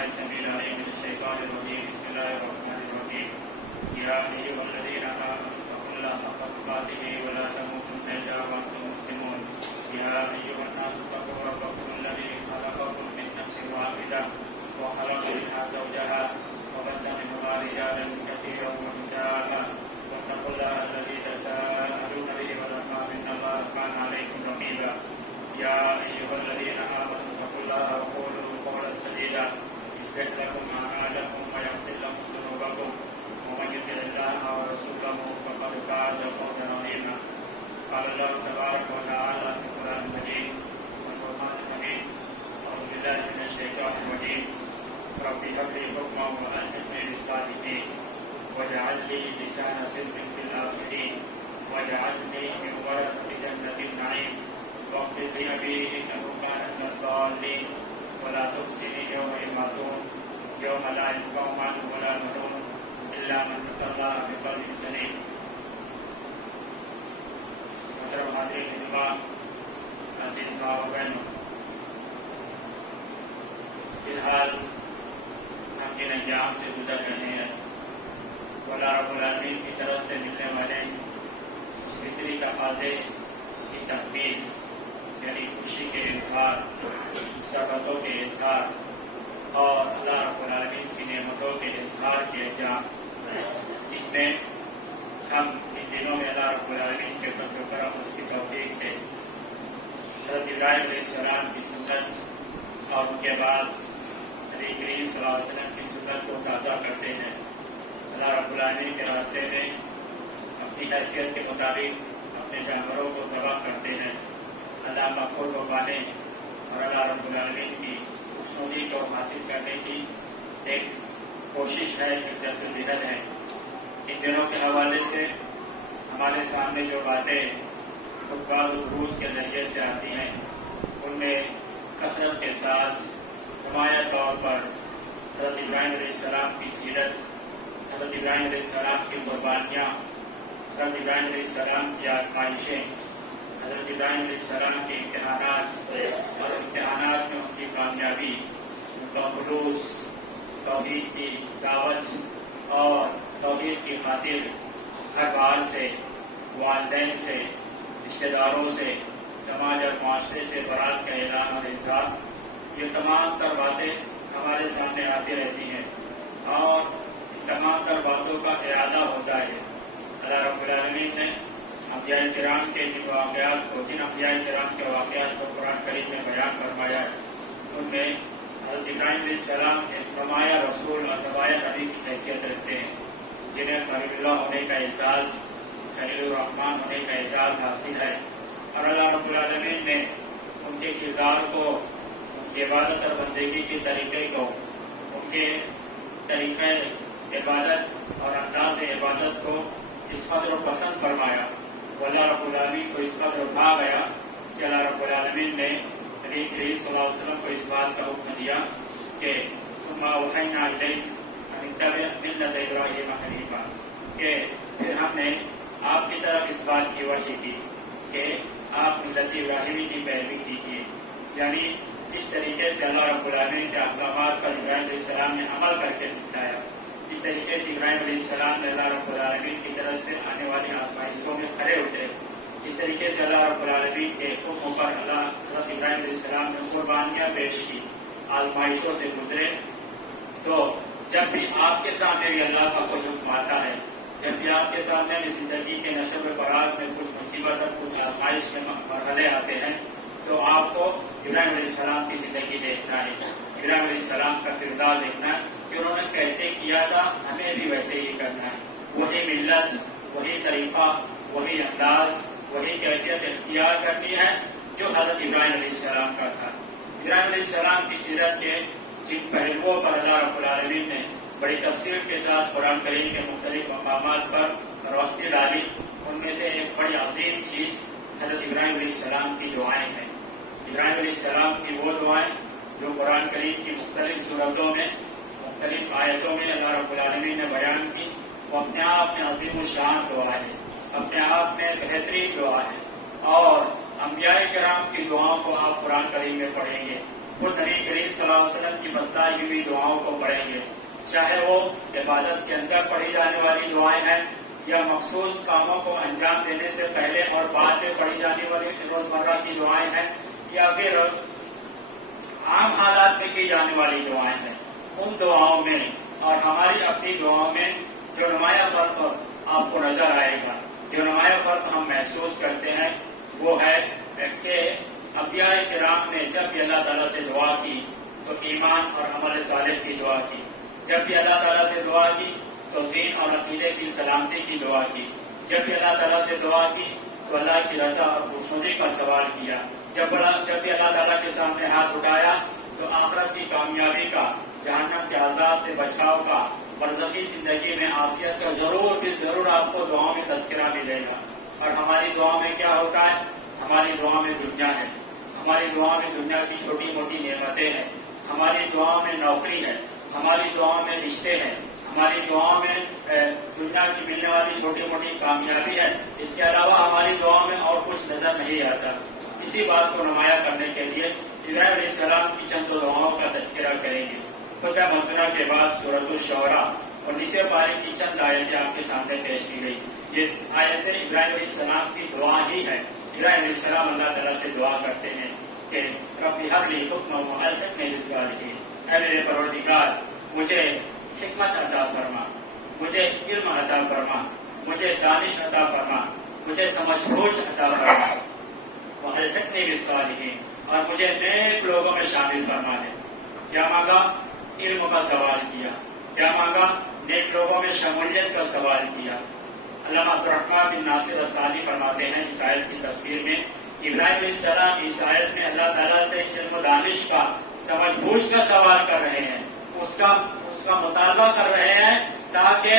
بالله السميع العليم من الشيطان الرجيم بسم الله الرحمن الرحيم يا أيها الذين آمنوا اتقوا الله حق تقاته ولا تموتن إلا وأنتم مسلمون يا أيها الناس اتقوا ربكم الذي خلقكم من نفس واحدة وخلق منها زوجها وبث منهما رجالا كثيرا ونساء واتقوا الله الذي تساءلون به والأرحام إن الله كان عليكم رقيبا يا أيها الذين آمنوا اتقوا الله وقولوا قولا سديدا يصلح لكم أعمالكم ويغفر لكم ذنوبكم ومن يطع الله ورسوله فقد فاز فوزا عظيما قال الله تبارك وتعالى في القرآن المجيد والفرقان الحميد أعوذ بالله من الشيطان الرجيم رب هب لي حكما وألحقني بالصالحين واجعل لي لسان صدق في الآخرين واجعلني من ورثة جنة النعيم واغفر لأبي إنه كان من الضالين ولا تخزني يوم يبعثون يوم لا ينفع مال ولا بنون إلا من أتى الله بقلب سليم. محترم حاضرین اجتماع، عزیز ماں و بہنوں، فی الحال ہم جن انجام سے گزر رہے ہیں وہ اللہ رب العالمین کی طرف سے ملنے والے فطری تقاضے کی تکمیل یعنی خوشی کے اظہار، سربتوں کے اظہار اور اللہ رب العالمین کی نعمتوں کے اظہار کے انجام، جس میں ہم ان دنوں میں اللہ رب العالمین کے فضل و کرم اس کی توفیق سے حضرت ابراہیم علیہ السلام کی سنت اور ان کے بعد نبی کریم صلی اللہ علیہ وسلم کی سنت کو تازہ کرتے ہیں، اللہ رب العالمین کے راستے میں اپنی حیثیت کے مطابق اپنے جانوروں کو تباہ کرتے ہیں، اللہ مغفور کو پانے اور اللہ رب العالمین کی خوشنودی کو حاصل کرنے کی ایک کوشش ہے، ایک جدوجہد ہے۔ ان دنوں کے حوالے سے ہمارے سامنے جو باتیں خطبہ و دروس کے ذریعے سے آتی ہیں ان میں کثرت کے ساتھ نمایاں طور پر حضرت ابراہیم علیہ السلام کی سیرت، حضرت ابراہیم علیہ السلام کی قربانیاں، حضرت ابراہیم علیہ السلام کی آزمائشیں، حضرت ابراہیم علیہ السلام کے امتحانات اور امتحانات میں ان کی کامیابی، ان کا خلوص، توحید کی دعوت اور توحید کی خاطر ہر بار سے، والدین سے، رشتہ داروں سے، سماج اور معاشرے سے برات کا اعلان اور اظہار، یہ تمام تر باتیں ہمارے سامنے آتی رہتی ہیں اور ان تمام تر باتوں کا اعادہ ہوتا ہے۔ اللہ رب العالمین نے انبیاء کرام کے جن واقعات کو، جن انبیاء کرام کے واقعات کو قرآن کریم میں بیان فرمایا ہے، ان میں حضرت ابراہیم علیہ السلام ایک نمایاں رسول اور نمایاں نبی کی حیثیت رکھتے ہیں، جنہیں خلیل اللہ ہونے کا اعزاز، خلیل الرحمان ہونے کا اعزاز حاصل ہے، اور اللہ رب العالمین نے ان کے کردار کو، ان کی عبادت اور بندگی کے طریقے کو، ان کے طریقے عبادت اور انداز عبادت کو اس قدر پسند فرمایا، وہ اللہ رب العالمین کو اس قدر بھا گیا کہ اللہ رب العالمین نے نبی کریم صلی اللہ علیہ وسلم کو اس بات کا حکم دیا کہ ثم اوحینا الیک ان اتبع ملت ابراہیم حنیفا، کہ پھر ہم نے آپ کی طرف اس بات کی وحی کی کہ آپ ملت ابراہیمی کی پیروی کیجیے، یعنی اس طریقے سے اللہ رب العالمین کے احکامات پر ابراہیم علیہ السلام نے عمل کر کے دکھایا، اس طریقے سے ابراہیم علیہ السلام نے اللہ رب العالمین کی طرف سے آنے والی آزمائشوں میں کھڑے اترے، اس طریقے سے اللہ رب العالمین کے حکم پر حضرت ابراہیم علیہ السلام نے قربانیاں پیش کی، آزمائشوں سے گزرے۔ تو جب بھی آپ کے سامنے بھی اللہ کا کوئی حکم آتا ہے، جب بھی آپ کے سامنے بھی زندگی کے نشو و فراز میں کچھ مصیبت اور کچھ آزمائش کے مرحلے آتے ہیں، تو آپ کو ابراہیم علیہ السلام کی زندگی دیکھنا ہے، ابراہیم علیہ السلام کا کردار دیکھنا ہے کہ انہوں نے کیسے کیا تھا، ہمیں بھی ویسے ہی کرنا ہے، وہی ملت، وہی طریقہ، وہی انداز، وہی کیفیت اختیار کرنی ہے جو حضرت ابراہیم علیہ السلام کا تھا۔ ابراہیم علیہ السلام کی سیرت کے جن پہلوؤں پر اللہ رب العالمین نے بڑی تفصیل کے ساتھ قرآن کریم کے مختلف مقامات پر روشنی ڈالی، ان میں سے ایک بڑی عظیم چیز حضرت ابراہیم علیہ السلام کی دعائیں ہیں۔ ابراہیم علیہ السلام کی وہ دعائیں جو قرآن کریم کی مختلف صورتوں میں، مختلف آیتوں میں اللہ رب العالمین نے بیان کی، وہ اپنے آپ میں عظیم الشان دعا ہے، اپنے آپ میں بہترین دعا ہے، اور انبیاء کرام کی دعاؤں کو آپ قرآن کریم میں پڑھیں گے خود نبی کریم صلی اللہ علیہ وسلم کی بتائی ہوئی دعاؤں کو پڑھیں گے، چاہے وہ عبادت کے اندر پڑھی جانے والی دعائیں ہیں یا مخصوص کاموں کو انجام دینے سے پہلے اور بعد میں پڑھی جانے والی روزمرہ کی دعائیں ہیں، یا پھر عام حالات میں کی جانے والی دعائیں ہیں۔ ان دعاؤں میں اور ہماری اپنی دعاؤں میں جو نمایاں فرق آپ کو نظر آئے گا، جو نمایاں فرق ہم محسوس کرتے ہیں، وہ ہے کہ انبیاء کرام نے جب بھی اللہ تعالیٰ سے دعا کی تو ایمان اور عمل صالح کی دعا کی، جب بھی اللہ تعالیٰ سے دعا کی تو دین اور عقیدے کی سلامتی کی دعا کی، جب بھی اللہ تعالیٰ سے دعا کی تو اللہ کی رضا اور خوشنودی کا سوال کیا، جب بھی اللہ تعالیٰ کے سامنے ہاتھ اٹھایا تو آخرت کی کامیابی کا، جہنم کے عذاب سے بچاؤ کا، برزخی زندگی میں عافیت کا ضرور آپ کو دعاؤں میں تذکرہ ملے گا۔ اور ہماری دعا میں کیا ہوتا ہے؟ ہماری دعا میں دنیا ہے، ہماری دعا میں دنیا کی چھوٹی موٹی نعمتیں ہیں، ہماری دعا میں نوکری ہے، ہماری دعا میں رشتے ہیں، ہماری دعا میں دنیا کی ملنے والی چھوٹی موٹی کامیابی ہے۔ اس کے علاوہ ہماری دعا میں اور کچھ نظر نہیں آتا۔ اسی بات کو نمایاں کرنے کے لیے ابراہیم علیہ السلام کی چند دعاؤں کا تذکرہ کریں گے۔ خطبہ مدینہ کے بعد سورۃ الشعراء اور 19 پارے کی چند آیتیں آپ کے سامنے پیش کی گئی۔ یہ آیتیں ابراہیم علیہ السلام کی دعا ہی ہے۔ ابراہیم علیہ السلام اللہ تعالیٰ سے دعا کرتے ہیں کہ رب ہب لی حکما والحقنی بالصالحین، اے میرے پروردگار مجھے حکمت عطا فرما، مجھے علم عطا فرما، مجھے دانش عطا فرما، مجھے سمجھ بوجھ عطا فرما، والحقنی بالصالحین، اور مجھے نیک لوگوں میں شامل فرما دے۔ کیا مانگا؟ علم کا سوال کیا۔ کیا مانگا؟ نیک لوگوں میں شمولیت کا سوال کیا۔ علامہ عبدالرحمن بن ناصر السعدی فرماتے ہیں اس آیت کی تفسیر میں، ابراہیم علیہ السلام اس آیت میں اللہ تعالیٰ سے علم و دانش کا، سمجھ بوجھ کا سوال کر رہے ہیں، اس کا مطالبہ کر رہے ہیں تاکہ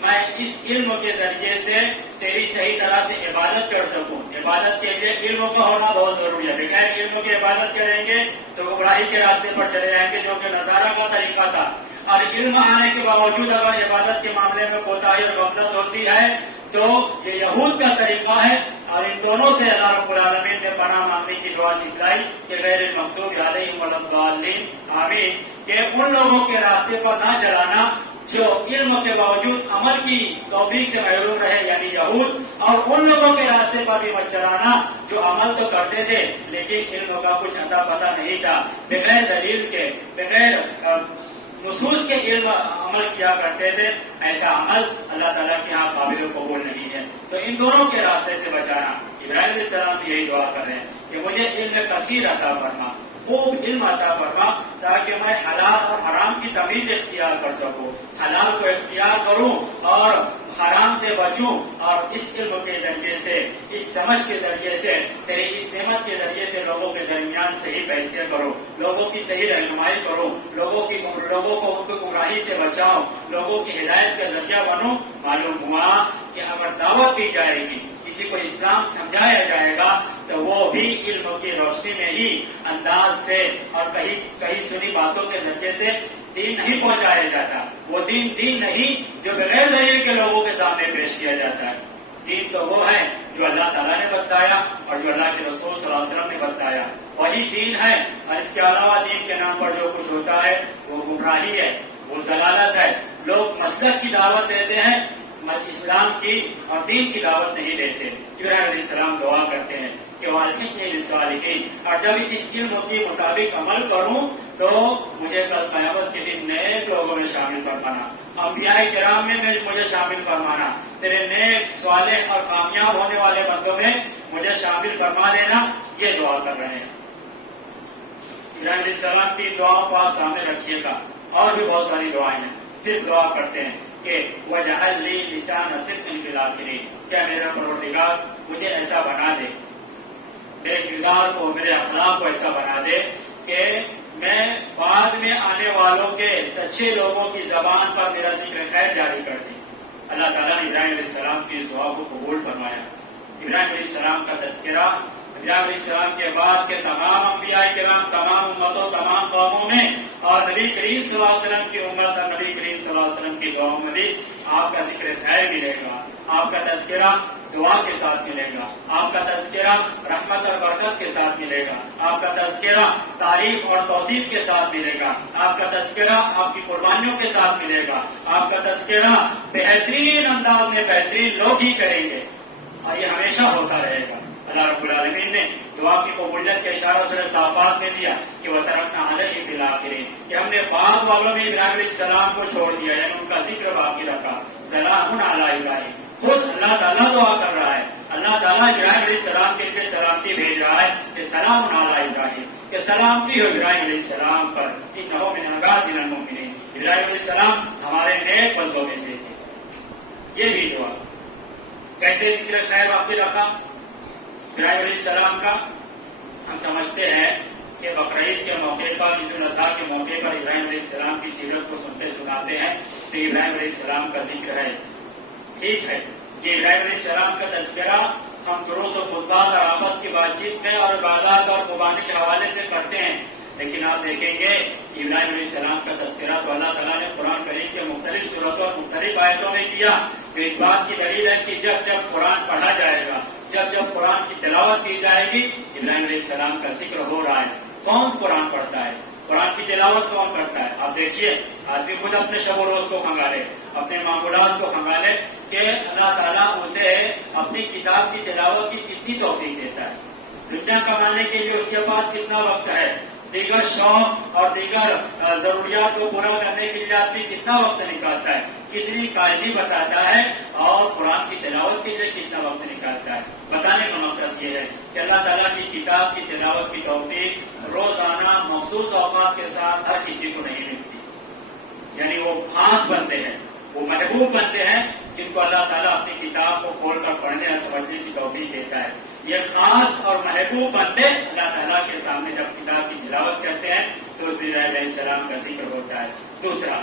میں اس علم کے ذریعے سے تیری صحیح طرح سے عبادت کر سکوں۔ عبادت کے لیے علم کا ہونا بہت ضروری ہے، بغیر علم کی عبادت کریں گے تو گمراہی کے راستے پر چلے جائیں گے، جو کہ نصارہ کا طریقہ تھا۔ اور علم آنے کے باوجود اگر عبادت کے معاملے میں کوتاہی اور غفلت ہوتی ہے تو یہ یہود کا طریقہ ہے، اور ان دونوں سے اللہ رب العالمین نے پناہ مانگنے کی دعا سکھلائی کہ غیر المغضوب علیہم ولا الضالین، آمین، کہ ان لوگوں کے راستے پر نہ چلانا جو علم کے باوجود عمل کی توفیق سے محروم رہے، یعنی یہود، اور ان لوگوں کے راستے پر بھی مت چلانا جو عمل تو کرتے تھے لیکن علم کا کچھ اتا پتہ نہیں تھا، بغیر دلیل کے، بغیر نصوص کے علم عمل کیا کرتے تھے۔ ایسا عمل اللہ تعالیٰ کے یہاں قابل قبول نہیں ہے۔ تو ان دونوں کے راستے سے بچانا، ابراہیم علیہ السلام بھی یہی دعا کر رہے ہیں کہ مجھے علم کثیر عطا فرما، خوب علم عطا فرما، تاکہ میں حلال اور حرام کی تمیز اختیار کر سکوں، حلال کو اختیار کروں اور حرام سے بچوں، اور اس علم کے ذریعے سے، اس سمجھ کے ذریعے سے، تیری اس نعمت کے ذریعے سے لوگوں کے درمیان صحیح فیصلے کرو، لوگوں کی صحیح رہنمائی کرو، لوگوں کو ان کو گمراہی سے بچاؤ، لوگوں کی ہدایت کا ذریعہ بنو۔ معلوم ہوا کہ اگر دعوت دی جائے گی، کسی کو اسلام سمجھایا جائے گا تو وہ بھی علم کی روشنی میں ہی انداز سے اور کہیں سنی باتوں کے ذریعے سے دین نہیں پہنچایا جاتا۔ وہ دین نہیں جو بغیر دلیل کے لوگوں کے سامنے پیش کیا جاتا ہے۔ دین تو وہ ہے جو اللہ تعالیٰ نے بتایا اور جو اللہ کے رسول صلی اللہ علیہ وسلم نے بتایا، وہی دین ہے۔ اور اس کے علاوہ دین کے نام پر جو کچھ ہوتا ہے وہ گمراہی ہے، وہ ضلالت ہے۔ لوگ مسلک کی دعوت دیتے ہیں، اسلام کی اور دین کی دعوت نہیں دیتے۔ ابراہیم علیہ السلام دعا کرتے ہیں کہ والحقنی بالصالحین، اور جب اس علم کے مطابق عمل کروں تو مجھے کل قیامت کے دن نیک لوگوں میں شامل فرمانا، انبیاء کرام میں مجھے شامل فرمانا، تیرے نیک صالح اور کامیاب ہونے والے بندوں میں مجھے شامل فرما لینا۔ یہ دعا کر رہے ہیں۔ ابراہیم علیہ السلام کی دعاؤں کو آپ سامنے رکھیے گا، اور بھی بہت ساری دعائیں ہیں۔ پھر دعا کرتے ہیں کہ وَجَعَلْ لِي لِسَانَ صِدْقٍ فِي الْآخِرِينَ، کیا میرا پروردگار مجھے ایسا بنا دے، میرے کردار کو، میرے اخلاق کو ایسا بنا دے کہ میں بعد میں آنے والوں کے سچے لوگوں کی زبان پر میرا ذکر خیر جاری کر دیں۔ اللہ تعالیٰ نے ابراہیم علیہ السلام کی اس دعا کو قبول فرمایا۔ ابراہیم علیہ السلام کا تذکرہ ابراہیم علیہ السلام کے بعد کے تمام انبیاء کرام، تمام امتوں، تمام قوموں میں، اور نبی کریم صلی اللہ علیہ وسلم کی امت اور نبی کریم صلی اللہ علیہ وسلم کی دعاؤں میں بھی آپ کا ذکر خیر ملے گا، آپ کا تذکرہ دعا کے ساتھ ملے گا، آپ کا تذکرہ رحمت اور برکت کے ساتھ ملے گا، آپ کا تذکرہ تعریف اور توصیف کے ساتھ ملے گا، آپ کا تذکرہ آپ کی قربانیوں کے ساتھ ملے گا، آپ کا تذکرہ بہترین انداز میں بہترین لوگ ہی کریں گے، اور یہ ہمیشہ ہوتا رہے گا۔ اللہ رب العالمین نے دعا کی قبولیت کا اشارہ سورہ صافات میں دیا کہ وَتَرَكْنَا عَلَيْهِ فِي الْآخِرِينَ، کہ ہم نے بعد والوں میں ابراہیم علیہ السلام کو چھوڑ دیا، یعنی ان کا ذکر باقی رکھا۔ سلام علی ابراہیم، خود اللہ تعالیٰ دعا کر رہا ہے، اللہ تعالیٰ ابراہیم علیہ السلام کے لیے سلامتی بھیج رہا ہے کہ سلام علی ابراہیم، کہ سلامتی ہو ابراہیم علیہ السلام پر، انہ من عبادنا المؤمنین، ابراہیم علیہ السلام ہمارے نیک بندوں میں سے تھے۔ یہ بھی دعا کیسے ذکر خیر باقی رکھا ابراہیم علیہ السلام کا؟ ہم سمجھتے ہیں کہ بقرعید کے موقع پر، عید الاضحیٰ کے موقع پر ابراہیم علیہ السلام کی سیرت کو سنتے سناتے ہیں تو ابراہیم علیہ السلام کا ذکر ہے۔ ٹھیک ہے، یہ ابراہیم علیہ السلام کا تذکرہ ہم دروس و خطبات اور آپس کی بات چیت میں اور عبادات اور قربانی کے حوالے سے کرتے ہیں، لیکن آپ دیکھیں گے ابراہیم علیہ السلام کا تذکرہ تو اللہ تعالیٰ نے قرآن کریم کے مختلف صورتوں اور مختلف آیتوں میں کیا۔ تو اس بات کی دلیل ہے کہ جب جب قرآن پڑھا جائے گا، جب جب قرآن کی تلاوت کی جائے گی، ابراہیم علیہ السلام کا ذکر ہو رہا ہے۔ کون قرآن پڑھتا ہے؟ قرآن کی تلاوت کون کرتا ہے؟ آپ دیکھیے، آدمی خود اپنے شب و روز کو کھنگالے، اپنے معمولات کو کھنگالے کہ اللہ تعالیٰ اسے اپنی کتاب کی تلاوت کی کتنی توفیق دیتا ہے، دنیا کمانے کے لیے اس کے پاس کتنا وقت ہے، دیگر شوق اور دیگر ضروریات کو پورا کرنے کے لیے آدمی کتنا وقت نکالتا ہے، کتنی کاجی بتاتا ہے، اور قرآن کی تلاوت کے لیے کتنا وقت نکالتا ہے۔ بتانے کا مقصد یہ ہے کہ اللہ تعالیٰ کی کتاب کی تلاوت کی توفیق روزانہ مخصوص اوقات کے ساتھ ہر کسی کو نہیں ملتی، یعنی وہ خاص بنتے ہیں، وہ محبوب بنتے ہیں جن کو اللہ تعالیٰ اپنی کتاب کو کھول کر پڑھنے اور سمجھنے کی توفیق دیتا ہے۔ یہ خاص اور محبوب بندے اللہ تعالیٰ کے سامنے جب کتاب کی تلاوت کرتے ہیں تو اس میں علیہ السلام کا ذکر ہوتا ہے۔ دوسرا،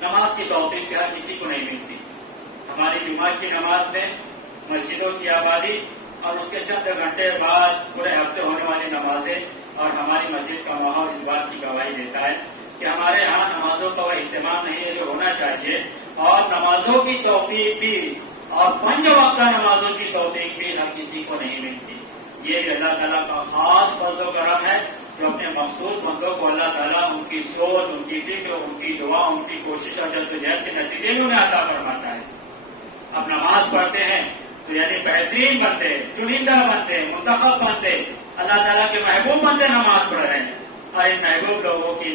نماز کی توفیق ہر کسی کو نہیں ملتی۔ ہماری جمعہ کی نماز میں مسجدوں کی آبادی اور اس کے چند گھنٹے بعد پورے ہفتے ہونے والی نمازیں اور ہماری مسجد کا ماحول اس بات کی گواہی دیتا ہے کہ ہمارے ہاں نمازوں کا وہ اہتمام نہیں ہے جو ہونا چاہیے، اور نمازوں کی توفیق بھی اور 5 وقتہ نمازوں کی توفیق بھی ہر کسی کو نہیں ملتی۔ یہ بھی اللہ تعالیٰ کا خاص فضل و کرم ہے جو اپنے مخصوص بندوں کو اللہ تعالیٰ ان کی سوچ، ان کی فکر، ان کی دعا، ان کی کوشش اور جدوجہد کے نتیجے میں انہیں عطا فرماتا ہے۔ اب نماز پڑھتے ہیں تو یعنی بہترین بندے، چنندہ بندے، منتخب بندے، اللہ تعالیٰ کے محبوب بندے نماز پڑھ رہے ہیں، اور ان محبوب لوگوں کی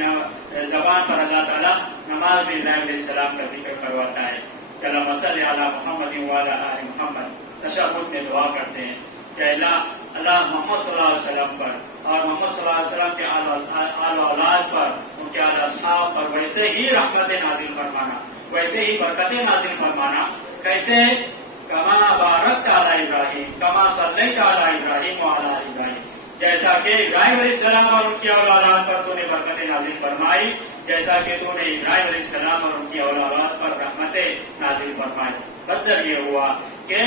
زبان پر اللہ تعالیٰ نماز میں ابراہیم علیہ السلام کا ذکر کرواتا ہے۔ اللہم صلی علی محمد وعلی آل محمد، تشہد میں دعا کرتے ہیں کہ اللہ محمد صلی اللہ علیہ وسلم پر اور محمد صلی اللہ علیہ وسلم کے آل اولاد پر، ان کے آل اصحاب پر ویسے ہی رحمتیں نازل فرمانا، ویسے ہی برکتیں نازل فرمانا۔ کیسے؟ کما بارکت علی ابراہیم کما صلیت علی ابراہیم وعلی آل ابراہیم، جیسا کہ ابراہیم علیہ السلام اور ان کی اولاد پر تو نے برکتیں نازل فرمائی، جیسا کہ تو نے ابراہیم علیہ السلام اور ان کی اولاد پر رحمتیں نازل فرمائی۔ مطلب یہ ہوا کہ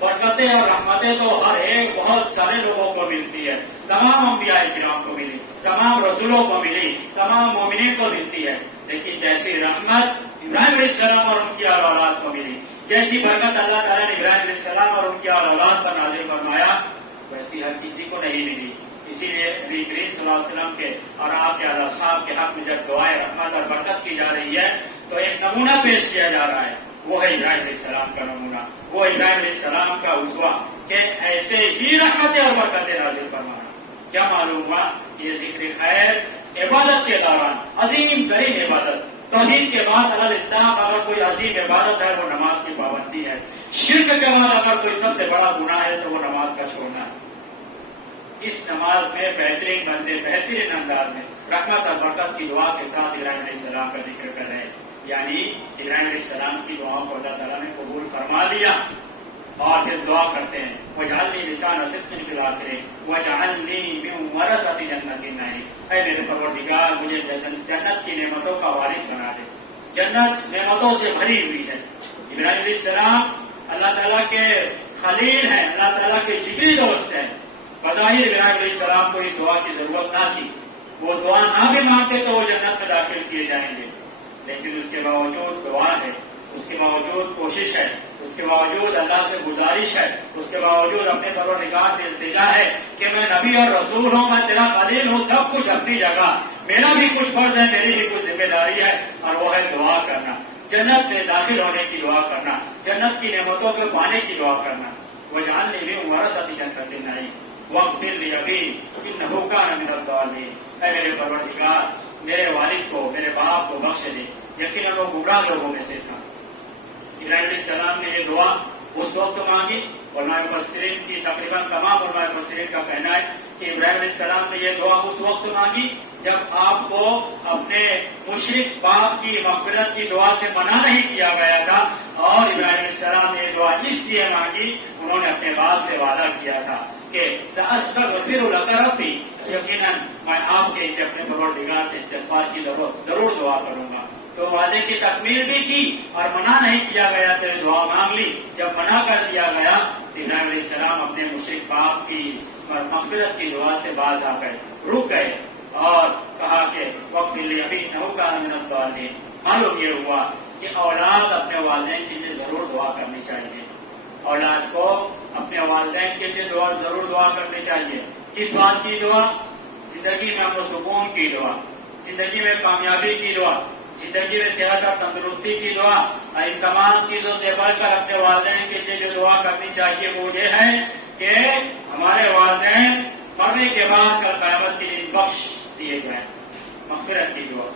برکتیں اور رحمتیں تو ہر ایک بہت سارے لوگوں کو ملتی ہے، تمام انبیاء کرام کو ملی، تمام رسولوں کو ملی، تمام مومنین کو ملتی ہے، لیکن جیسی رحمت ابراہیم علیہ السلام اور ان کی اولاد کو ملی، جیسی برکت اللہ تعالیٰ نے ابراہیم علیہ السلام اور ان کی اولاد پر نازل فرمایا، ویسی ہر کسی کو نہیں ملی۔ اسی لیے نبی کریم صلی اللہ علیہ وسلم کے اور آپ کے اصحاب کے حق میں جب دعائیں رحمت اور برکت کی جا رہی ہے تو ایک نمونہ پیش کیا جا رہا ہے، وہ ہے ابراہیم علیہ السلام کا نمونہ، وہ ابراہیم علیہ السلام کا اسوہ کہ ایسے ہی رحمتیں اور برکتیں نازل فرمانا۔ کیا معلوم ہوا؟ یہ ذکر خیر عبادت کے دوران عظیم ترین عبادت، توحید کے بعد الاطلاق اگر کوئی عظیم عبادت ہے وہ نماز کی پابندی ہے، شرک کے بعد اگر کوئی سب سے بڑا گناہ ہے تو وہ نماز کا چھوڑنا ہے۔ اس نماز میں بہترین بندے بہترین انداز میں رحمت اور برکت کی دعا کے ساتھ ابراہیم علیہ السلام کا ذکر کر رہے ہیں، یعنی ابراہیم علیہ السلام کی دعاؤں کو اللہ تعالیٰ نے قبول فرما لیا، اور پھر دعا کرتے ہیں وَاجْعَلْنِي لِسَانَ صِدْقٍ فِي الْآخِرِينَ وَاجْعَلْنِي مِن وَرَثَةِ جَنَّةِ النَّعِيمِ، اے میرے پروردگار مجھے جنت کی نعمتوں کا وارث بنا دے۔ جنت نعمتوں سے بھری ہوئی ہے۔ ابراہیم علیہ السلام اللہ تعالیٰ کے خلیل ہیں، اللہ تعالیٰ کے جگری دوست ہیں۔ بظاہر ابراہیم علیہ السلام کو اس دعا کی ضرورت نہ تھی، وہ دعا نہ بھی مانگتے تو وہ جنت میں داخل کیے جائیں گے، لیکن اس کے باوجود دعا ہے اس کے باوجود کوشش ہے، اس کے باوجود اللہ سے گزارش ہے، اس کے باوجود اپنے پروردگار سے التجا ہے کہ میں نبی اور رسول ہوں، میں تیرا خلیل ہوں، سب کچھ اپنی جگہ، میرا بھی کچھ فرض ہے، میری بھی کچھ ذمہ داری ہے، اور وہ ہے دعا کرنا، جنت میں داخل ہونے کی دعا کرنا، جنت کی نعمتوں کو پانے کی دعا کرنا. وجعلنی من ورثۃ جنت النعیم واغفر لی ابی انہ کان من الضالین. اے میرے پروردگار میرے والد کو، میرے باپ کو بخش دے، یقیناً وہ گمراہ لوگوں میں سے تھا. ابراہیم علیہ السلام نے یہ دعا اس وقت مانگی. علماء مفسرین کی تقریباً تمام علماء مفسرین کا کہنا ہے کہ ابراہیم علیہ السلام نے یہ دعا اس وقت مانگی جب آپ کو اپنے مشرک باپ کی مغفرت کی دعا سے منع نہیں کیا گیا تھا، اور ابراہیم علیہ السلام نے یہ دعا اس لیے مانگی، انہوں نے اپنے باپ سے وعدہ کیا تھا کہ سأستغفر لک ربی، یقیناً میں آپ کے لیے اپنے پروردگار سے استغفار کی ضرور دعا کروں گا. تو وعدے کی تکمیل بھی کی اور منع نہیں کیا گیا تو دعا مانگ لی. جب منع کر دیا گیا تو ابراہیم علیہ السلام اپنے مشرک باپ کی مغفرت کی دعا سے باز آ گئے، رک گئے اور کہا کہ وقت ابھی نہ کان من الضالین. معلوم یہ ہوا کہ اولاد اپنے والدین کے لیے ضرور دعا کرنی چاہیے، اولاد کو اپنے والدین کے لیے ضرور دعا کرنی چاہیے. کس بات کی دعا؟ زندگی میں امن و سکون کی دعا، زندگی میں کامیابی کی دعا، زندگی میں صحت اور تندرستی کی دعا. اور ان تمام چیزوں سے بڑھ کر اپنے والدین کے لیے جو دعا کرنی چاہیے وہ یہ ہے کہ ہمارے والدین مرنے کے بعد کل قیامت کے لیے بخش دیے جائیں. مغفرت کی دعا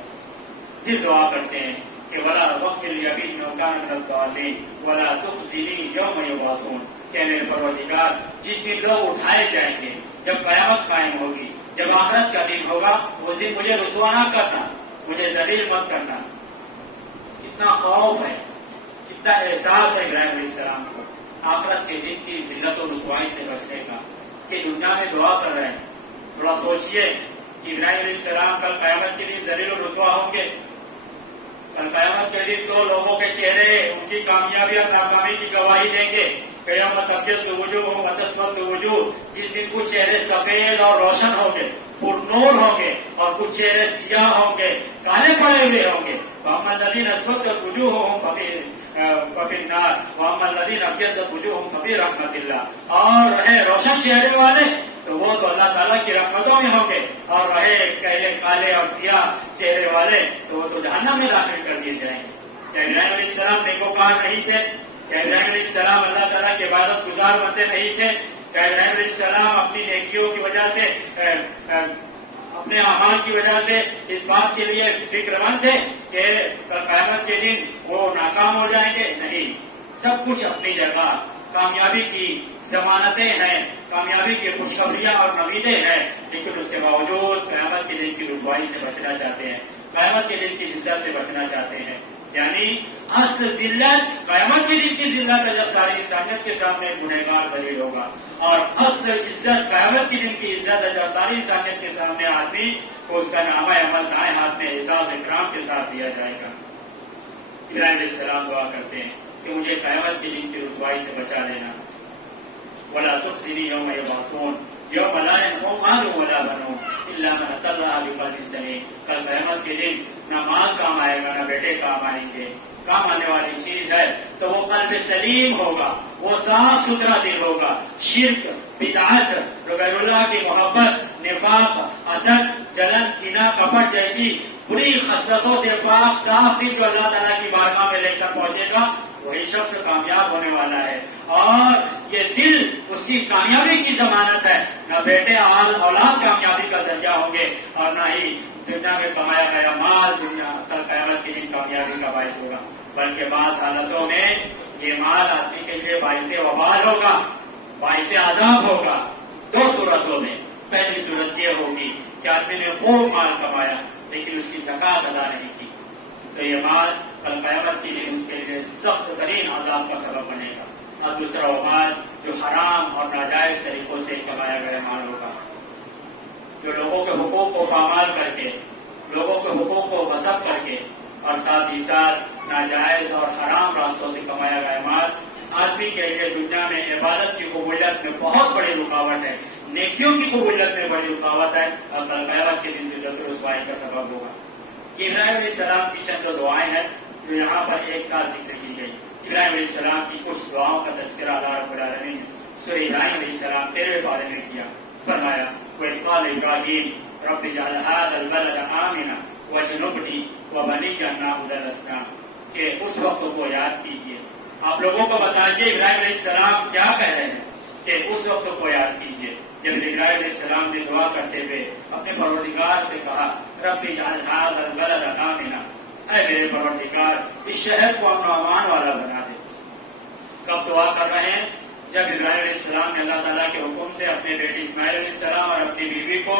پھر دعا کرتے ہیں کہ ولا واغفر لی ابی انہ کان من الضالین ولا تخزنی یوم یبعثون. کہ میرے پروردگار جس دن لوگ اٹھائے جائیں گے، جب قیامت قائم ہوگی، جب آخرت کا دن ہوگا، اس دن مجھے رسوا نہ کرنا، مجھے ذلیل مت کرنا. کتنا خوف ہے، کتنا احساس ہے ابراہیم علیہ السلام کو آخرت کے دن کی ذلت و رسوائی سے بچنے کا، کہ دنیا میں دعا کر رہے ہیں. تھوڑا سوچئے کہ ابراہیم علیہ السلام کل قیامت کے دن ذلیل و رسوا ہوں گے. کل قیامت کے دن دو لوگوں کے چہرے ان کی کامیابی اور ناکامی کی گواہی دیں گے. قیامت ابیض وجوہ واسود وجوہ، جس دن کچھ چہرے سفید اور روشن ہوں گے، پرنور ہوں گے، اور کچھ چہرے سیاہ ہوں گے، کالے پڑے ہوئے ہوں گے. وَأَمَّا الَّذِينَ اسْوَدَّتْ وُجُوهُهُمْ فَفِي النَّارِ وَأَمَّا الَّذِينَ ابْيَضَّتْ وُجُوهُهُمْ فَفِي رَحْمَةِ اللَّهِ. اور رہے روشن چہرے والے تو وہ تو اللہ تعالیٰ کی رحمتوں میں ہوں گے، اور رہے کالے اور سیاہ چہرے والے تو وہ تو جہنم میں داخل کر دیے جائیں گے. کیا ابراہیم علیہ السلام نیکوکار نہیں تھے؟ کیا ابراہیم علیہ السلام اللہ تعالیٰ کی عبادت گزار بنتے نہیں تھے؟ کیا ابراہیم علیہ السلام اپنی نیکیوں کی وجہ سے، اپنے اعمال کی وجہ سے اس بات کے لیے فکر مند تھے کہ قیامت کے دن وہ ناکام ہو جائیں گے؟ نہیں. سب کچھ اپنی جگہ، کامیابی کی ضمانتیں ہیں، کامیابی کی خوشخبریاں اور نویدیں ہیں، لیکن اس کے باوجود قیامت کے دن کی رسوائی سے بچنا چاہتے ہیں، قیامت کے دن کی ذلت سے بچنا چاہتے ہیں. یعنی اصل ذلت قیامت کے دن کی ذلت ہے جب ساری انسانیت کے سامنے گنہگار ذلیل ہوگا، اور اصل عزت قیامت کے دن کی عزت ہے جب ساری انسانیت کے سامنے آدمی کو اس کا نامہ عمل دائیں ہاتھ میں اعزاز اکرام کے ساتھ دیا جائے گا. ابراہیم علیہ السلام دعا کرتے ہیں کہ مجھے قیامت کے دن کی رسوائی سے بچا لینا. ولا تخزنی یوم یبعثون یوم لا ینفع مال ولا بنون الا من اتى الله بقلب سلیم. کل قیامت کے دن نہ مال کام آئے گا، نہ بیٹے کام آئیں گے. کام آنے والی چیز ہے تو وہ قلب سلیم ہوگا، وہ صاف ستھرا دل ہوگا. شرک، بدعت، غیر اللہ کی محبت، نفاق، حسد، جلن، کینہ، کپٹ جیسی بری خصلتوں سے پاک صاف دل جو اللہ تعالیٰ کی بارگاہ میں لے کر پہنچے گا، وہی شخص کامیاب ہونے والا ہے. اور یہ دل اس کی کامیابی کی ضمانت ہے. نہ بیٹے اولاد کامیابی کا ذریعہ ہوں گے، اور نہ ہی دنیا میں کمایا گیا مال دنیا کل قیامت کے دن کامیابی کا باعث ہوگا، بلکہ بعض حالتوں میں یہ مال آدمی کے لیے باعث وبال ہوگا، باعث عذاب ہوگا. دو صورتوں میں. پہلی صورت یہ ہوگی کہ آدمی نے خوب مال کمایا لیکن اس کی زکات ادا نہیں کی، تو یہ مال کل قیامت کے دن اس کے لیے سخت ترین عذاب کا سبب بنے گا. اور دوسرا وہ مال جو حرام اور ناجائز طریقوں سے کمایا گیا مال ہوگا، جو لوگوں کے حقوق کو پامال کر کے، لوگوں کے حقوق کو غصب کر کے، اور ساتھ ہی ساتھ ناجائز اور حرام راستوں سے کمایا گیا مال آدمی کے لیے دنیا میں عبادت کی قبولیت میں بہت بڑی رکاوٹ ہے، نیکیوں کی قبولیت میں بڑی رکاوٹ ہے، اور کل قیامت کے دن ذلت و رسوائی کا سبب ہوگا. ابراہیم علیہ السلام کی چند دعائیں ہیں جو یہاں پر ایک ساتھ ذکر کی گئی. ابراہیم علیہ السلام کی کچھ دعاؤں کا تذکرہ اللہ رب العالمین نے سورہ ابراہیم علیہ السلام 13 بارے میں کیا. فرمایا وَإِذْ قَالَ إِبْرَاهِيمُ رَبِّ اجْعَلْ هَٰذَا الْبَلَدَ آمِنًا وَاجْنُبْنِي وَبَنِيَّ أَن نَّعْبُدَ الْأَصْنَامَ. کہ اس وقت کو یاد کیجیے. آپ لوگوں کو بتائیے ابراہیم علیہ السلام کیا کہہ رہے ہیں کہ اس وقت کو یاد کیجیے جب ابراہیم علیہ السلام نے دعا کرتے ہوئے اپنے پروردگار سے کہا رب اجعل هذا البلد آمنا، اے میرے پروردگار اس شہر کو امن و امان والا بنا دے. کب دعا کر رہے ہیں؟ جب ابراہیم علیہ السلام نے اللہ تعالیٰ کے حکم سے اپنے بیٹے اسماعیل علیہ السلام اور اپنی بیوی کو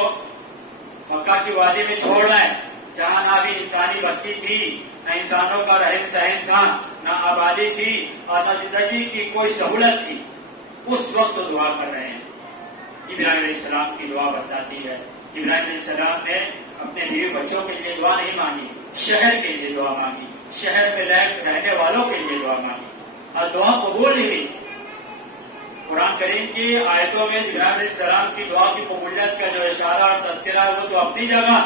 مکہ کی وادی میں چھوڑ رہے ہیں، جہاں نہ بھی انسانی بستی تھی، نہ انسانوں کا رہن سہن تھا، نہ آبادی تھی اور نہ زندگی کی کوئی سہولت تھی. اس وقت دعا کر رہے ہیں. ابراہیم علیہ السلام کی دعا بتاتی ہے ابراہیم علیہ السلام نے اپنے بیوی بچوں کے لیے دعا نہیں مانگی، شہر کے لیے دعا مانگی، شہر میں رہنے والوں کے لیے دعا مانگی اور دعا قبول ہوئی. قرآن کریم کی آیتوں میں ابراہیم علیہ السلام کی دعا کی قبولیت کا جو اشارہ اور تذکرہ ہے وہ تو اپنی جگہ،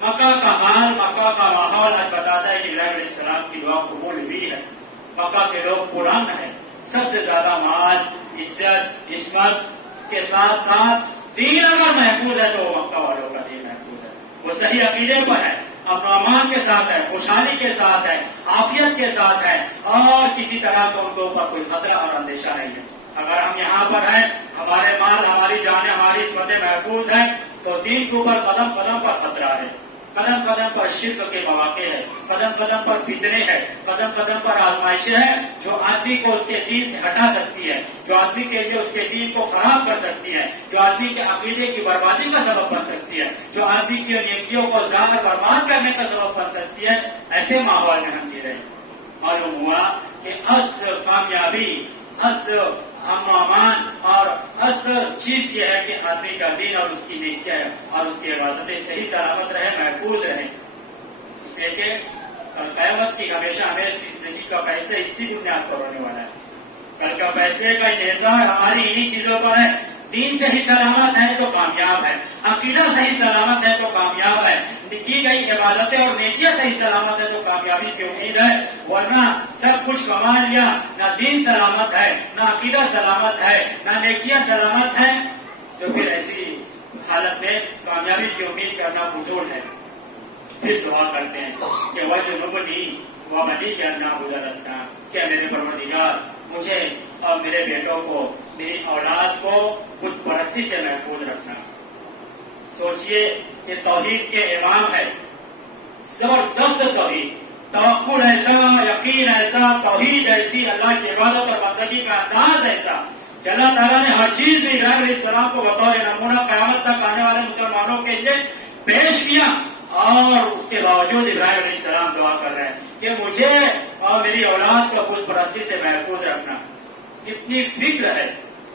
مکہ کا حال، مکہ کا ماحول آج بتاتا ہے کہ ابراہیم علیہ السلام کی دعا قبول ہوئی ہے. مکہ کے لوگ پرامن ہیں، سب سے زیادہ مال، عزت، عصمت کے ساتھ ساتھ دین اگر محفوظ ہے تو وہ مکہ والوں کا دین محفوظ ہے. وہ صحیح عقیدے پر ہے، امن و امان کے ساتھ ہے، خوشحالی کے ساتھ ہے، عافیت کے ساتھ ہے اور کسی طرح کا ان کے اوپر کوئی خطرہ اور اندیشہ نہیں ہے. اگر ہم یہاں پر ہیں، ہمارے مال، ہماری جانیں، ہماری عصمتیں محفوظ ہیں تو دین کے اوپر قدم قدم پر خطرہ ہے، قدم قدم پر شرک کے مواقع ہے، قدم قدم پر فتنے ہیں، قدم قدم پر آزمائشیں ہیں جو آدمی کو اس کے دین سے ہٹا سکتی ہے، جو آدمی کے لیے اس کے دین کو خراب کر سکتی ہے، جو آدمی کے عقیدے کی بربادی کا سبب بن سکتی ہے، جو آدمی کی نیکیوں کو ضائع برباد کرنے کا سبب بن سکتی ہے. ایسے ماحول میں ہم جی رہے ہیں. معلوم ہوا کہ اصل کامیابی، اصل امن و امان اور اصل چیز یہ ہے کہ آدمی کا دین اور اس کی نیکیاں اور اس کی عبادتیں صحیح سلامت رہے، محفوظ رہے. اس لیے کہ قیامت کی ہمیشہ ہمیشہ کی زندگی کا فیصلہ اسی بنیاد پر ہونے والا ہے. کل کا فیصلے کا انحصار ہماری انہی چیزوں پر ہے. دین صحیح سلامت ہے تو کامیاب ہے، عقیدہ صحیح سلامت ہے تو کامیاب ہے، کی گئی عبادتیں اور نیکیاں صحیح سلامت ہے تو کامیابی کی امید ہے. ورنہ سب کچھ کما لیا، نہ دین سلامت ہے، نہ عقیدہ سلامت ہے، نہ نیکیاں سلامت ہے، تو پھر ایسی حالت میں کامیابی کی امید کرنا فضول ہے. پھر دعا کرتے ہیں کہ وَاجْنُبْنِي وَبَنِيَّ أَن نَّعْبُدَ الْأَصْنَامَ، کہ میرے پروردگار مجھے اور میرے بیٹوں کو، میری اولاد کو بت پرستی سے محفوظ رکھنا. سوچئے کہ توحید کے امام ہے، زبردست توحید، توکل ایسا، یقین ایسا، توحید ایسی، اللہ کی عبادت اور بندگی کا انداز ایسا کہ اللہ تعالیٰ نے ہر چیز میں ابراہیم علیہ السلام کو بطور نمونہ قیامت تک آنے والے مسلمانوں کے لیے پیش کیا. اور اس کے باوجود ابراہیم علیہ السلام دعا کر رہے ہیں کہ مجھے اور میری اولاد کو بت پرستی سے محفوظ رکھنا. کتنی فکر ہے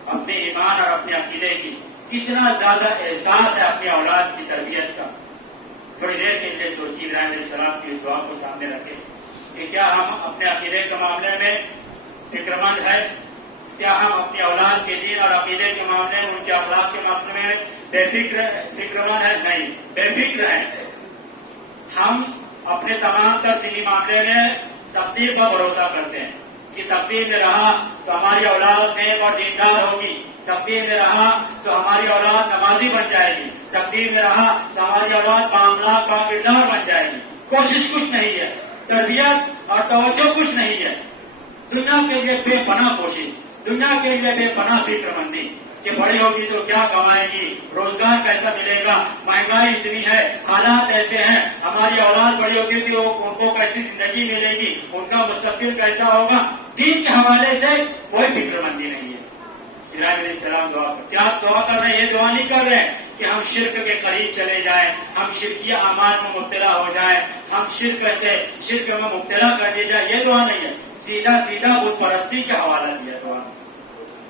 اپنے ایمان اور اپنے عقیدے کی، کتنا زیادہ احساس ہے اپنی اولاد کی تربیت کا. تھوڑی دیر کے لیے سوچیے ابراہیم علیہ السلام کی اس دعا کو سامنے رکھیں کہ کیا ہم اپنے عقیدے کے معاملے میں فکر مند ہے؟ کیا ہم اپنی اولاد کے دین اور عقیدے کے معاملے میں، ان کے اخلاق کے معاملے میں فکر مند ہے؟ نہیں، بے فکر ہے. ہم اپنے تمام تر دینی معاملے میں تقدیر پر بھروسہ کرتے ہیں کہ تقدیر میں رہا تو ہماری اولاد نیک اور دیندار ہوگی، تقدیر میں رہا تو ہماری اولاد نمازی بن جائے گی، تقدیر میں رہا تو ہماری اولاد معاملہ کا کردار بن جائے گی. کوشش کچھ نہیں ہے، تربیت اور توجہ کچھ نہیں ہے. دنیا کے لیے بے پناہ کوشش، دنیا کے لیے بے پناہ فکر مندی کہ بڑی ہوگی تو کیا کمائے گی، روزگار کیسا ملے گا، مہنگائی اتنی ہے، حالات ایسے ہیں، ہماری اولاد بڑی ہوگی تو ان کو کیسی زندگی ملے گی، ان کا مستقبل کیسا ہوگا. دین کے حوالے سے کوئی فکر مندی نہیں ہے. ابراہیم علیہ السلام کیا دعا کر رہے ہیں؟ یہ دعا نہیں کر رہے کہ ہم شرک کے قریب چلے جائیں، ہم شرکیہ اعمال میں مبتلا ہو جائیں، ہم شرک میں مبتلا کر دیے جائیں. یہ دعا نہیں ہے. سیدھا بت پرستی کا حوالہ دیا دعا.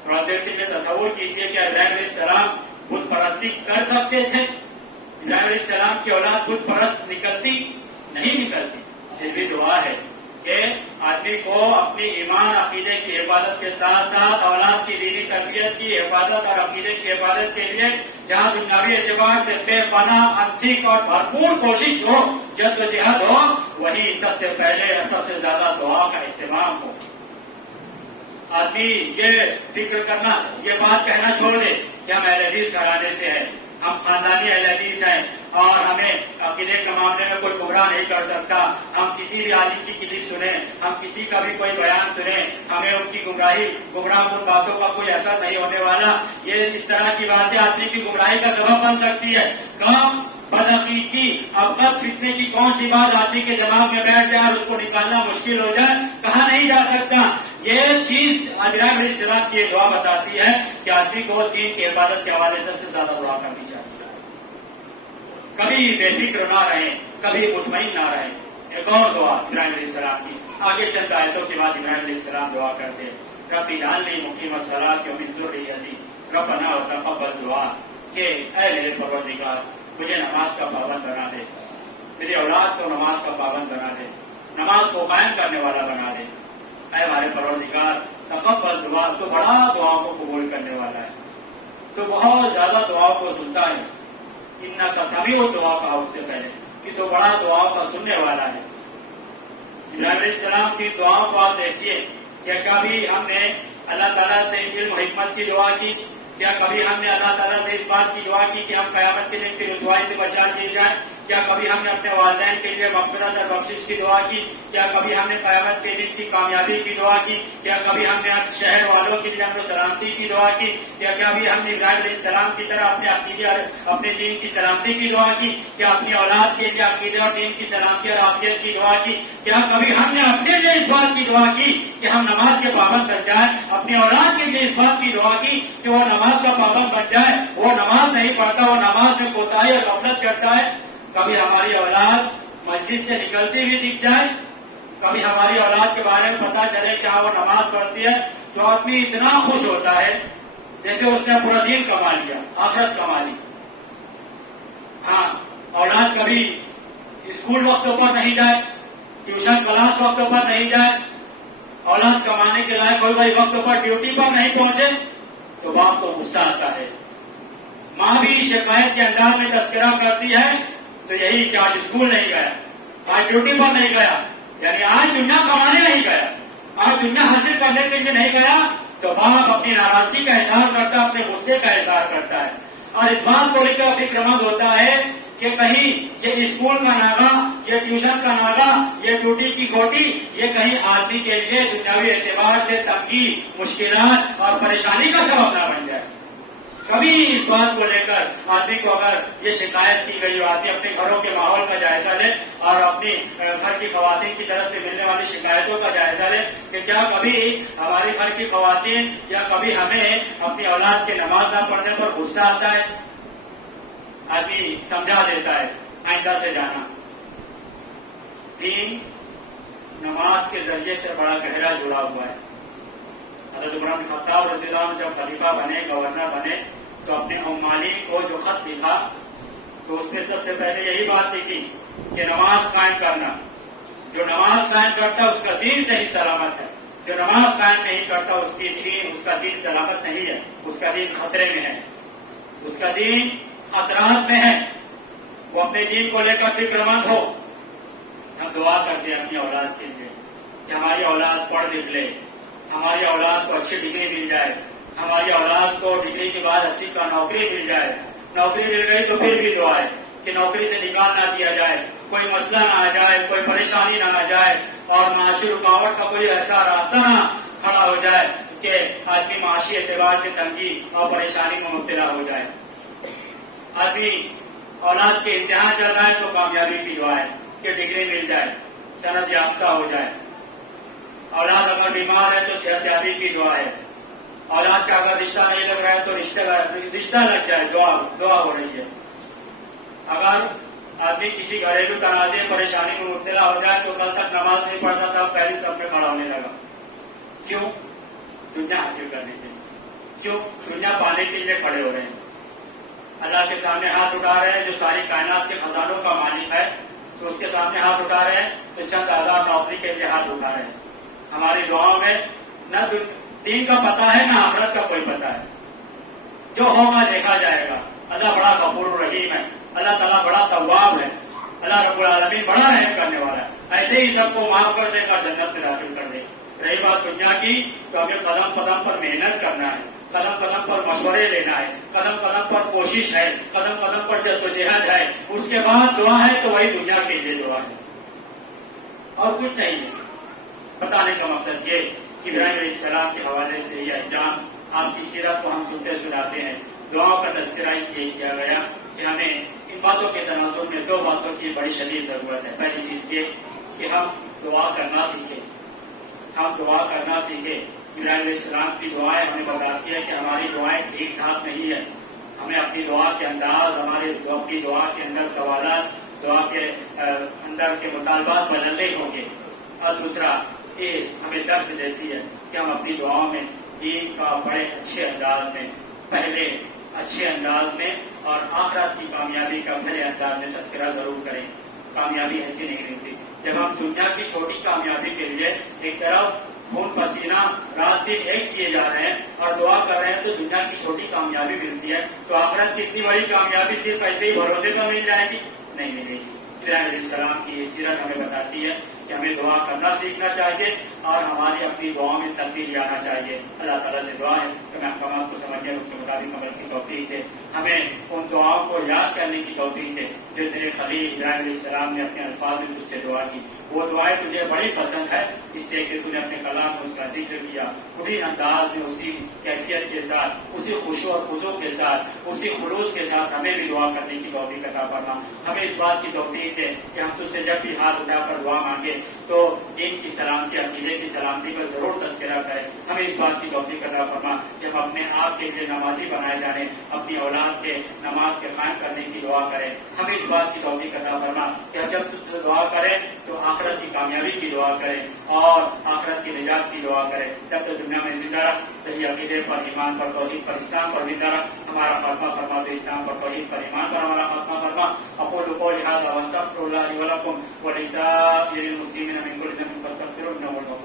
تھوڑا دیر کے لیے تصور کیجیے کہ ابراہیم علیہ السلام بت پرستی کر سکتے تھے؟ ابراہیم علیہ السلام کی اولاد بت پرست نکلتی؟ نہیں نکلتی. پھر بھی دعا ہے کہ آدمی کو اپنی ایمان عقیدے کی حفاظت کے ساتھ ساتھ اولاد کی دینی تربیت کی حفاظت اور عقیدے کی حفاظت کے لیے جہاں دنیاوی اعتبار سے بے پناہ انتھک اور بھرپور کوشش ہو، جد و جہد ہو، وہی سب سے پہلے اور سب سے زیادہ دعا کا اہتمام ہو. آدمی یہ فکر کرنا، یہ بات کہنا چھوڑ دے کہ ہم اہل حدیث گھرانے سے ہیں، ہم خاندانی اہل حدیث ہیں اور ہمیں عقیدے کے معاملے میں کوئی گمراہ نہیں کر سکتا. ہم کسی بھی عالم کی کلپ سنیں، ہم کسی کا بھی کوئی بیان سنیں، ہمیں ان کی گمراہ کن باتوں کا کوئی اثر نہیں ہونے والا. یہ اس طرح کی باتیں آدمی کی گمراہی کا سبب بن سکتی ہے. کام بدعقیدگی ابغض فتنے کی کون سی بات آدمی کے دماغ میں بیٹھ جائے اور اس کو نکالنا مشکل ہو جائے، کہا نہیں جا سکتا. یہ چیز ابراہیم علیہ السلام کی دعا بتاتی ہے کہ آدمی کو دین کی حفاظت کے حوالے سے زیادہ دعا کرنی چاہیے. کبھی بے فکر نہ رہے، کبھی مطمئن نہ رہے. ایک اور دعا ابراہیم علیہ السلام کی، آگے چند آیتوں کے بعد ابراہیم علیہ السلام دعا کرتے رب اجعلنی مقیم الصلاۃ ومن ذریتی ربنا وتقبل دعا، کہ اے میرے پروردگار مجھے نماز کا پابند بنا دے، میری اولاد کو نماز کا پابند بنا دے، نماز کو قائم کرنے والا بنا دے. اے ہمارے پروردگار تقبل دعا، تو بڑا دعاؤں کو قبول کرنے والا ہے، تو بہت زیادہ دعاؤں کو سنتا ہے. انک سمیع دعا کہا اس سے پہلے کہ تو بڑا دعاؤں کا سننے والا ہے. ابراہیم علیہ السلام کی دعاؤں کو آپ دیکھیے کہ کبھی ہم نے اللہ تعالیٰ سے علم و حکمت کی دعا کی، کیا کبھی ہم نے اللہ تعالیٰ سے اس بات کی دعا کی کہ ہم قیامت کے دن کی رسوائی سے بچا دیے جائیں؟ کیا کبھی ہم نے اپنے والدین کے لیے مغفرت اور بخشش کی دعا کی؟ کیا کبھی ہم نے قیامت کے دن کی کامیابی کی دعا کی؟ کیا کبھی ہم نے شہر والوں کے لیے امن و سلامتی کی دعا کی؟ کیا کبھی ہم نے ابراہیم علیہ السلام کی طرح اپنے عقیدے اور اپنے دین کی سلامتی کی دعا کی؟ کیا اپنی اولاد کے لیے عقیدے اور دین کی سلامتی اور عافیت کی دعا کی؟ کیا کبھی ہم نے اپنے لیے اس بات کی دعا کی کہ ہم نماز کے پابند بن جائیں؟ اپنی اولاد کے لیے اس بات کی دعا کی کہ وہ نماز کا پابند بن جائے؟ وہ نماز نہیں پڑھتا، وہ نماز میں کوتاہی اور غفلت کرتا ہے. کبھی ہماری اولاد مسجد سے نکلتی ہوئی دکھ جائے، کبھی ہماری اولاد کے بارے میں پتا چلے کہ ہاں وہ نماز پڑھتی ہے، تو آدمی اتنا خوش ہوتا ہے جیسے اس نے پورا دین کما لیا، آخرت کما لی. ہاں، اولاد کبھی اسکول وقتوں پر نہیں جائے، ٹیوشن کلاس وقتوں پر نہیں جائے، اولاد کمانے کے لائق کوئی وقتوں پر ڈیوٹی پر نہیں پہنچے، تو باپ کو غصہ آتا ہے. ماں بھی شکایت کے انداز میں تذکرہ کرتی ہے تو یہی کہ آج اسکول نہیں گیا، آج ڈیوٹی پر نہیں گیا، یعنی آج دنیا کمانے نہیں گیا، آج دنیا حاصل کرنے کے لیے نہیں گیا. تو باپ اپنی ناراضگی کا اظہار کرتا ہے، اپنے غصے کا اظہار کرتا ہے، اور اس بات کو لے کر فکر مند ہوتا ہے کہ کہیں یہ اسکول کا ناغہ، یہ ٹیوشن کا ناغہ، یہ ڈیوٹی کی کھوٹی، یہ کہیں آدمی کے لیے دنیاوی اعتبار سے تنگی، مشکلات اور پریشانی کا سبب نہ بن جائے. کبھی اس بات کو لے کر آدمی کو اگر یہ شکایت کی گئی ہو، آدمی اپنے گھروں کے ماحول کا جائزہ لے اور اپنی گھر کی خواتین کی طرف سے ملنے والی شکایتوں کا جائزہ لے کہ کیا کبھی ہماری گھر کی خواتین یا کبھی ہمیں اپنی اولاد کے نماز نہ پڑھنے پر غصہ آتا ہے. آدمی سمجھا دیتا ہے آئندہ سے جانا. دین نماز کے ذریعے سے بڑا گہرا جڑا ہوا ہے. حضرت عمر بن خطاب رضی اللہ عنہ جب خلیفہ بنے، گورنر بنے، تو اپنے مالک کو جو خط لکھا تو اس نے سب سے پہلے یہی بات لکھی کہ نماز قائم کرنا. جو نماز قائم کرتا اس کا دین صحیح سلامت ہے، جو نماز قائم نہیں کرتا اس کا دین سلامت نہیں ہے، اس کا دین خطرے میں ہے، اس کا دین خطرات میں ہے. وہ اپنے دین کو لے کر فکر مند ہو. ہم دعا کرتے ہیں اپنی اولاد کے لیے کہ ہماری اولاد پڑھ لکھ لے، ہماری اولاد کو اچھی ڈگری مل جائے، ہماری اولاد کو ڈگری کے بعد اچھی نوکری مل جائے. نوکری مل گئی تو پھر بھی دعا ہے کہ نوکری سے نکال نہ دیا جائے، کوئی مسئلہ نہ آ جائے، کوئی پریشانی نہ آ جائے اور معاشی رکاوٹ کا کوئی ایسا راستہ نہ کھڑا ہو جائے کہ آدمی معاشی اعتبار سے تنگی اور پریشانی میں مبتلا ہو جائے. آدمی اولاد کے امتحان چل رہا ہے تو کامیابی کی دعا ہے کہ ڈگری مل جائے، صنعت یافتہ ہو جائے. اولاد اگر بیمار ہے تو صحت یابی کی دعا ہے. اولاد کا اگر رشتہ نہیں لگ رہا ہے تو رشتہ لگ جائے، دعا ہو رہی ہے. اگر آدمی کسی گھریلو تنازع پریشانی میں مبتلا ہو جائے تو کل تک نماز نہیں پڑھتا تھا، پہلی صف میں کھڑا ہونے لگا. کیوں؟ دنیا حاصل کرنے کے لیے. کیوں؟ دنیا پانے کے لیے کھڑے ہو رہے ہیں. اللہ کے سامنے ہاتھ اٹھا رہے ہیں جو ساری کائنات کے خزانوں کا مالک ہے، تو اس کے سامنے ہاتھ اٹھا رہے ہیں تو چند ہزار نوکری کے لیے ہاتھ اٹھا رہے ہیں. ہماری دعاؤں میں نہ دین کا پتہ ہے نہ آخرت کا کوئی پتہ ہے. جو ہوگا دیکھا جائے گا. اللہ بڑا غفور رحیم ہے، اللہ تعالیٰ بڑا تواب ہے. اللہ رب العالمین بڑا رحم کرنے والا ہے، ایسے ہی سب کو معاف کر دے گا، جنت میں داخل کر دے۔ رہی بات دنیا کی تو ہمیں قدم قدم پر محنت کرنا ہے، قدم قدم پر مشورے لینا ہے، قدم قدم پر کوشش ہے، قدم قدم پر جدوجہد ہے، اس کے بعد دعا ہے تو وہی دنیا کے لیے دعا ہے اور کچھ نہیں ہے۔ بتانے کا مقصد یہ کہ ابراہیم علیہ السلام کے حوالے سے یہ انجام آپ کی سیرت کو ہم سنتے سناتے ہیں۔ دعاؤں کا تذکرہ اس لیے کیا گیا کہ ہمیں ان باتوں کے تناظر میں دو باتوں کی بڑی شدید ضرورت ہے۔ پہلی چیز یہ کہ ہم دعا کرنا سیکھیں، ہم دعا کرنا سیکھیں۔ ابراہیم علیہ السلام کی دعائیں ہمیں بتاتی ہے کہ ہماری دعائیں ٹھیک ٹھاک نہیں ہے، ہمیں اپنی دعا کے انداز، اپنی دعا کے اندر سوالات، دعا کے اندر کے مطالبات بدلنے ہوں گے۔ اور دوسرا یہ ہمیں درس دیتی ہے کہ ہم اپنی دعاؤں میں دین کا بڑے اچھے انداز میں، پہلے اچھے انداز میں اور آخرت کی کامیابی کا بھلے انداز میں تذکرہ ضرور کریں۔ کامیابی ایسی نہیں ملتی جب ہم دنیا کی چھوٹی کامیابی کے لیے ایک طرف خون پسینہ رات دن ایک کیے جا رہے ہیں اور دعا کر رہے ہیں تو دنیا کی چھوٹی کامیابی ملتی ہے، تو آخرت کی اتنی بڑی کامیابی صرف ایسے ہی بھروسے پر مل جائے گی؟ نہیں ملے گی۔ ابراہیم علیہ السلام کی یہ سیرت ہمیں بتاتی ہے کہ ہمیں دعا کرنا سیکھنا چاہیے اور ہماری اپنی دعاؤں میں تبدیلی آنا چاہیے۔ اللہ تعالیٰ سے دعا ہے کہ ہمیں احکامات کو سمجھنے اور اس کے مطابق عمل کی توفیق دے، ہمیں ان دعاؤں کو یاد کرنے کی توفیق دے جو تیرے خلیل ابراہیم علیہ السلام نے اپنے الفاظ میں تجھ سے دعا کی۔ وہ دعائیں تجھے بڑی پسند ہے اس لیے کہ تو نے اپنے کلام میں اس کا ذکر کیا، اسی انداز میں، اسی کیفیت کے ساتھ، اسی خوشو اور خضوع کے ساتھ، اسی خلوص کے ساتھ ہمیں بھی دعا کرنے کی توفیق عطا فرما۔ ہمیں اس بات کی توفیق دے کہ ہم تجھ سے جب بھی ہاتھ اٹھا کر دعا مانگے تو دین کی سلامتی، عقیدے کی سلامتی پر ضرور تذکرہ کریں۔ ہمیں اس بات کی توفیق عطا فرما کہ ہم اپنے آپ کے لیے نمازی بنائے جانے، اپنی اولاد کے نماز کے قائم کرنے کی دعا کریں۔ ہمیں اس بات کی توفیق عطا فرما کہ ہم جب تجھ سے دعا کریں تو آخرت کی کامیابی کی دعا کریں اور آخرت کی نجات کی دعا کریں۔ جب تو دنیا میں زندہ رہ، صحیح عقیدے پر، ایمان پر، توحید پر، اسلام پر زندہ رہ، ہمارا خاتمہ فرما دے، اسلام پر، توحید پر، ایمان پر ہمارا خاتمہ فرما۔ اقول قولی ھذا واستغفر اللہ لی ولکم ولسائر المسلمین من کل ذنب فاستغفروہ انہ هو الغفور